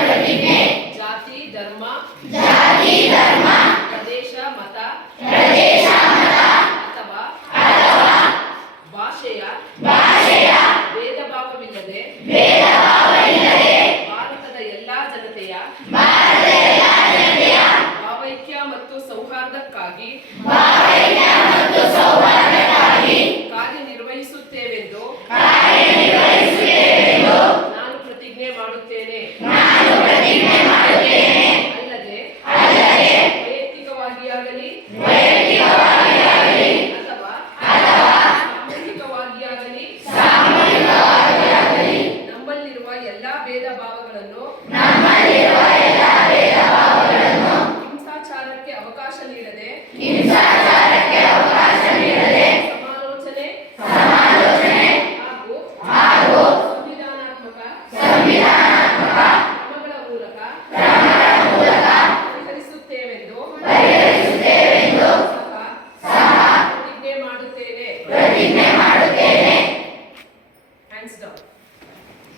ಪ್ರತಿಜ್ಞೆ. ಜಾತಿ ಧರ್ಮ ಪ್ರದೇಶ ಮತ ಅಥವಾ ಭಾಷೆಯ ಭೇದ ಭಾವವಿಲ್ಲದೆ ಭಾರತದ ಎಲ್ಲಾ ಜನತೆಯ ಭಾವೈಕ್ಯ ಮತ್ತು ಸೌಹಾರ್ದಕ್ಕಾಗಿ ಕಾರ್ಯನಿರ್ವಹಿಸುತ್ತೇವೆಂದು ನಾನು ಪ್ರತಿಜ್ಞೆ ಮಾಡುತ್ತೇನೆ. ಅಲ್ಲದೆ ವೈಯಕ್ತಿಕವಾಗಿಯಾಗಲಿ ಅಥವಾ ಸಾಮೂಹಿಕವಾಗಿಯಾಗಲಿ ನಮ್ಮಲ್ಲಿರುವ ಎಲ್ಲಾ ಭೇದ ಭಾವಗಳನ್ನು ಹಿಂಸಾಚಾರಕ್ಕೆ ಅವಕಾಶ ನೀಡದೆ ಹಾಗೂ ಸಂವಿಧಾನಾತ್ಮಕ ಕ್ರಮಗಳ ಮೂಲಕ ಪರಿಹರಿಸುತ್ತೇವೆಂದು ಸಹ ಪ್ರತಿಜ್ಞೆ ಮಾಡುತ್ತೇನೆ.